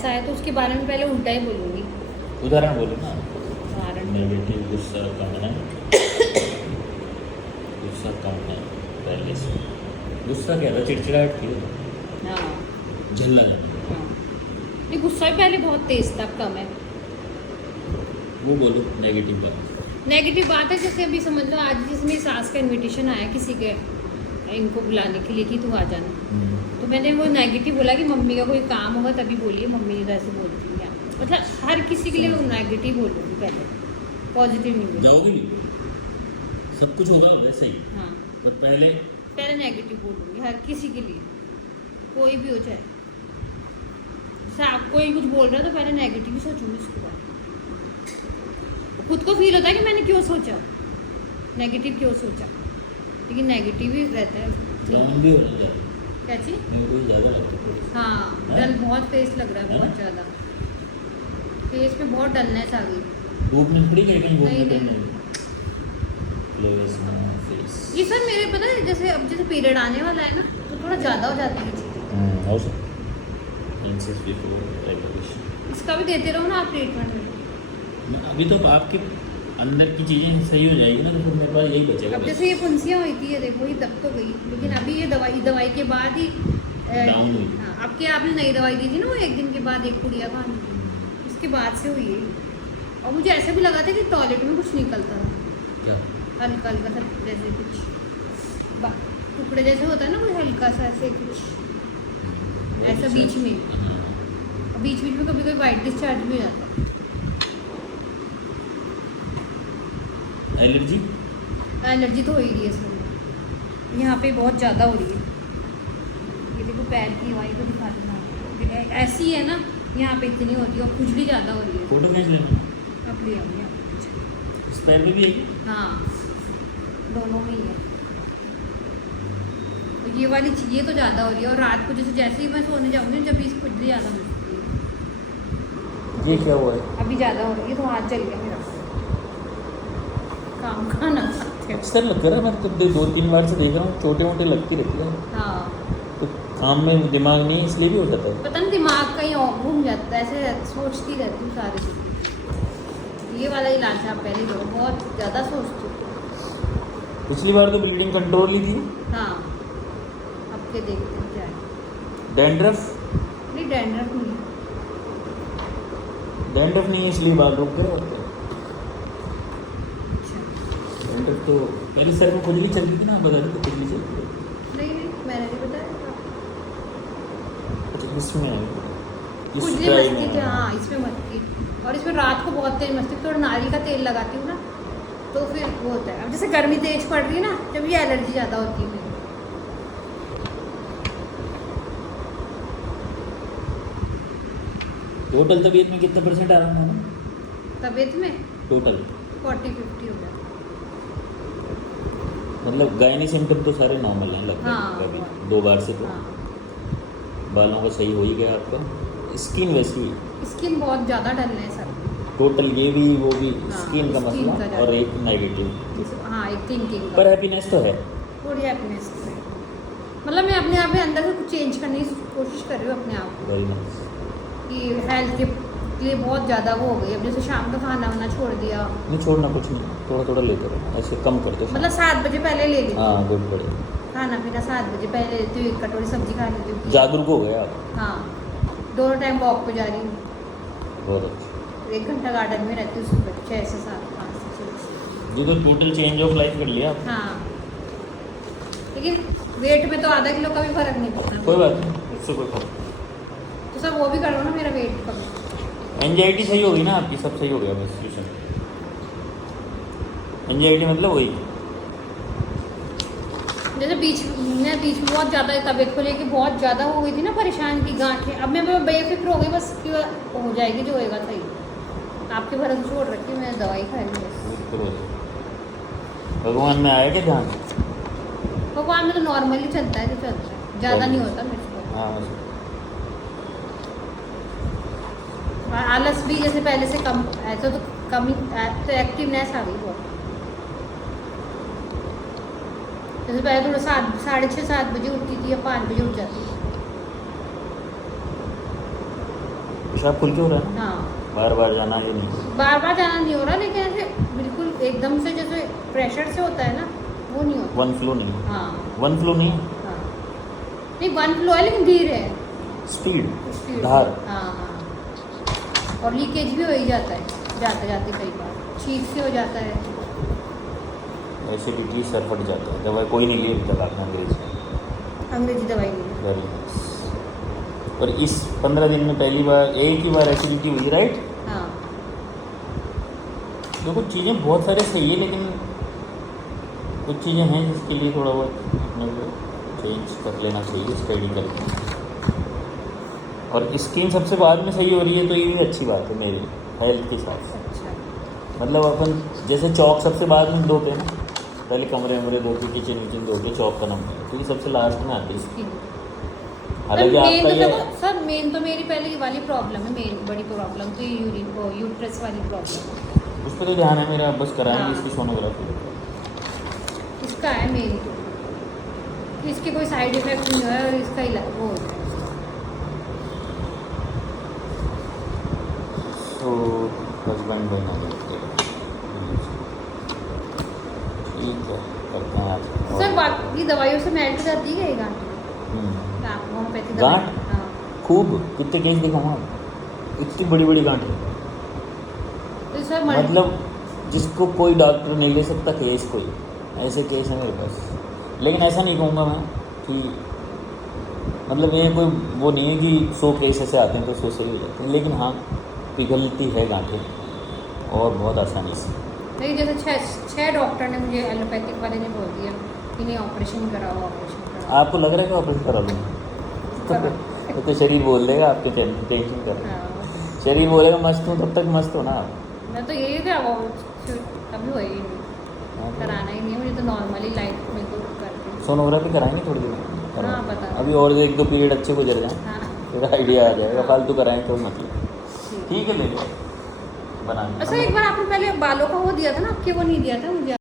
ऐसा है तो उसके बारे में पहले उल्टा ही बोलूँगी। उदाहरण बोलो ना। उदाहरण नेगेटिव गुस्सा कम है, गुस्सा कम है पहले से। गुस्सा क्या था? चिड़चिड़ाहट थी, हाँ झल्ला। हाँ, नहीं गुस्सा भी पहले बहुत तेज था, कम है। वो बोलो नेगेटिव बात। नेगेटिव बात है जैसे अभी समझ लो आज जिसमें सास का इनविटेशन आया किसी के इनको बुलाने के लिए कि तू आ जाना, तो मैंने वो नेगेटिव बोला कि मम्मी का कोई काम होगा तभी बोलिए, मम्मी ने वैसे बोलती है। मतलब हर किसी के लिए वो नेगेटिव बोलूँगी पहले, पॉजिटिव नहीं बोलूँगी। जाओगे भी, सब कुछ होगा वैसे ही, हाँ पर पहले पहले नेगेटिव बोलूँगी हर किसी के लिए, कोई भी हो जाए। जैसे आप कोई कुछ बोल रहा है तो पहले नेगेटिव ही सोचूंगी उसके बाद। खुद को फील होता है कि मैंने क्यों सोचा, नेगेटिव क्यों सोचा, लेकिन नेगेटिव ही रहता है। काम भी होना चाहिए। क्या चीज़? मेरे को ज़्यादा लगता है। हाँ डल बहुत फेस लग रहा है, बहुत ज़्यादा फेस पे बहुत डलनेस आ गई। धूप में पड़ी कहीं घूमने नहीं, फिरने में? फेस ये सर मेरे पता है जैसे अब जैसे पीरियड आने वाला है ना तो थोड़ा ज़्यादा हो जाती है चीज़ें। और मेंसेस बिफोर रेगुलेशन। इसका भी देते रहो ना आप ट्रीटमेंट में। अभी तो आपके अंदर की चीज़ें सही हो जाएगी ना, तो फिर मेरे पास यही बचेगा। अब जैसे ये फुंसियाँ हुई थी, ये देखो ये दब तो गई, लेकिन अभी ये दवाई के बाद ही डाउन हुई। हाँ, आपके आपने नई दवाई दी थी ना वो एक दिन के बाद, एक पुड़िया खाने की, उसके बाद से हुई है। और मुझे ऐसा भी लगा था कि टॉयलेट में कुछ निकलता था क्या? हल्का हल्का सा, जैसे कुछ टुकड़े जैसे होता है ना कोई हल्का सा ऐसे कुछ ऐसा बीच में, और बीच बीच में कभी कभी वाइट डिस्चार्ज भी हो जाता है। एलर्जी? एलर्जी तो हो ही रही है इसमें, यहाँ पे बहुत ज़्यादा हो रही है। ये देखो पैर की हवाई को दिखा देना, ऐसी है ना यहाँ पे इतनी होती है और खुजली ज़्यादा हो रही है। फोटो खींच लेना। अब ले आऊँगी इस पैर में भी है? हाँ दोनों में ही है। तो ये वाली चीज़ें तो ज़्यादा हो रही है, और रात को जैसे ही मैं सोने जाऊँगी जब इस खुजली ज़्यादा मिलती है। ये क्या हुआ है? अभी ज़्यादा हो रही है तो हाथ जल गया मेरा, काम खाना खाते हैं। अक्सर लग रहा है, मैं तो 2-3 बार से देख रहा हूँ, छोटे मोटे लगती रहती है। हाँ तो काम में दिमाग नहीं है इसलिए भी हो जाता है। पता नहीं दिमाग कहीं और घूम जाता है, ऐसे सोचती रहती हूँ सारी चीज़ें। ये वाला इलाज है, आप पहले लो, बहुत ज़्यादा सोचती हूँ। पिछली बार तो ब्लीडिंग कंट्रोल ही थी। हाँ अब के देखते हैं क्या है। डैंड्रफ? नहीं डैंड्रफ नहीं, डैंड्रफ नहीं है इसलिए बाल रुक गए। अच्छा डैंड्रफ तो पहले सर में खुजली चल रही थी ना, बता रहे थे खुजली चल रही है। नहीं मैंने नहीं बताया। अच्छा इसमें खुजली मस्ती थी, हाँ इसमें मस्ती, और इसमें रात को बहुत तेज मस्ती, थोड़ा नारियल का तेल लगाती हूँ ना तो फिर वो होता है। अब जैसे गर्मी तेज पड़ रही है ना जब ये एलर्जी ज़्यादा होती है मेरी। टोटल तबीयत में कितना % आराम है ना? तबीयत में टोटल 40-50 हो जाता मतलब गायनी सिम्टम तो सारे नॉर्मल हैं लगभग। हाँ, कभी हाँ। 2 बार से तो हाँ बालों का सही हो ही गया आपका। स्किन वैसी स्किन बहुत ज़्यादा डलने है सर। टोटल ये भी वो भी हाँ, स्किन का स्किन मसला का और ज़्यादा। एक नेगेटिव। हाँ एक थिंकिंग पर हैप्पीनेस तो है। थोड़ी हैप्पीनेस है, मतलब मैं अपने आप में अंदर से कुछ चेंज करने की कोशिश कर रही हूँ अपने आप को, वेरी नाइस। कि हेल्थ के लिए बहुत ज़्यादा वो हो गई। अब जैसे शाम का खाना वाना छोड़ दिया, नहीं छोड़ना कुछ नहीं, थोड़ा थोड़ा लेते रहो, ऐसे कम करते हो। मतलब 7 बजे पहले ले लेती हूँ। हाँ गुड बढ़िया। खाना पीना 7 बजे पहले लेती हूँ, 1 कटोरी सब्जी खा लेती हूँ। जागरूक हो गए आप। हाँ दोनों टाइम वॉक पे जा रही हूँ, बहुत अच्छा। 1 घंटा गार्डन में रहती हूँ सुबह 6 से 7, 5 से 6। जो तो टोटल चेंज ऑफ लाइफ कर लिया आप। हाँ लेकिन वेट में तो आधा किलो का भी फर्क नहीं पड़ता। कोई बात नहीं, इससे कोई फर्क। तो सब वो भी कर लो ना मेरा वेट कम। एंजाइटी सही होगी ना आपकी, सब सही हो गया बस सिचुएशन। एंजाइटी मतलब वही जैसे बीच में बहुत ज़्यादा तबीयत को लेके बहुत ज़्यादा हो गई थी ना परेशान की गांठें, अब मैं बेफिक्र हो गई बस कि हो जाएगी जो होएगा सही। आपके भरोसे छोड़ रखी मैं दवाई खा रही हूँ। भगवान में आया क्या ध्यान? भगवान में तो नॉर्मली चलता है जो चलता है, ज़्यादा नहीं होता मेरे को। हाँ और आलस भी जैसे पहले से कम, ऐसा तो कम ही, तो एक्टिवनेस आ गई बहुत। जैसे पहले थोड़ा 7-6-7 बजे उठती थी, या 5 बजे उठ जाती थी। पेशाब खुल के हो रहा है ना, हाँ बार बार जाना ही नहीं। बार बार जाना नहीं हो रहा, लेकिन ऐसे बिल्कुल एकदम से जैसे प्रेशर से होता है ना, वो नहीं होता। वन फ्लो नहीं, हाँ वन फ्लो नहीं है, हाँ नहीं, वन फ्लो है लेकिन धीरे है। Speed, Speed। धार। हाँ हाँ, और लीकेज भी हो ही जाता है जाते जाते, कई बार छींक से हो जाता है। एसिडिटी सर फट जाता है। दवाई कोई नहीं ली अभी तक आपने अंग्रेजी, अंग्रेजी दवाई नहीं। Very nice. और इस 15 दिन में पहली बार, एक ही बार एसिडिटी हुई, राइट? हाँ देखो चीज़ें बहुत सारे सही है, लेकिन कुछ चीज़ें हैं जिसके लिए थोड़ा बहुत अपने को चेंज कर लेना चाहिए स्टडी करके। और स्किन सबसे बाद में सही हो रही है तो ये भी अच्छी बात है मेरी हेल्थ के हिसाब से। अच्छा, मतलब अपन जैसे चौक सबसे बाद में धोते हैं ना, पहले कमरे वमरे धो के, किचन विचन धो के, चौक का नंबर, तो ये सबसे लास्ट में आती है। स्किन। हालांकि मेन आपका तो ये देखो सर, मेन तो मेरी पहले वाली प्रॉब्लम है, मेन बड़ी प्रॉब्लम तो यूरिन यूट्रस वाली प्रॉब्लम उस पर तो ध्यान है मेरा, बस कराएंगे हाँ। इसकी सोनोग्राफी। इसका है मेन तो, इसके कोई साइड इफेक्ट नहीं है और इसका इलाज वो हो जाए। तो हस्बैंड बना देते ठीक है, करते हैं आज। सर बाकी दवाइयों से मेल्ट हो जाती है ये गांठ? हम्म। होम्योपैथी गांठ? दवाई, हाँ। खूब, कितने केस दिखाऊँ इतनी बड़ी बड़ी गांठ है। तो सर मतलब जिसको कोई डॉक्टर नहीं ले सकता केस, कोई ऐसे केस है मेरे पास। लेकिन ऐसा नहीं कहूँगा मैं कि मतलब ये कोई वो नहीं है कि 100 केस ऐसे आते हैं तो 100 सही हो जाते हैं, लेकिन हाँ पिघलती है गांठें, और बहुत आसानी से। नहीं, जैसे छः डॉक्टर ने मुझे एलोपैथिक वाले ने बोल दिया कि नहीं ऑपरेशन कराओ, ऑपरेशन कराओ। आपको लग रहा है कि ऑपरेशन करा लूँगा तो शरीर बोल देगा आपके, टेंशन कर। हाँ, शरीर बोलेगा मस्त हूँ, तब तक मस्त हो ना आप। मैं तो यही था वो, अभी वही नहीं कराना ही नहीं है मुझे, तो नॉर्मली लाइफ में तो करती। सोनोग्राफी कराएंगे थोड़ी देर हाँ, बता। अभी और 1-2 पीरियड अच्छे गुजर जाए, हाँ फिर आइडिया आ जाएगा। हाँ। फालतू कराएं तो मतलब ठीक। ठीक है, ले लो बना। अच्छा, एक बार आपने पहले बालों का वो दिया था ना, आपके वो नहीं दिया था मुझे।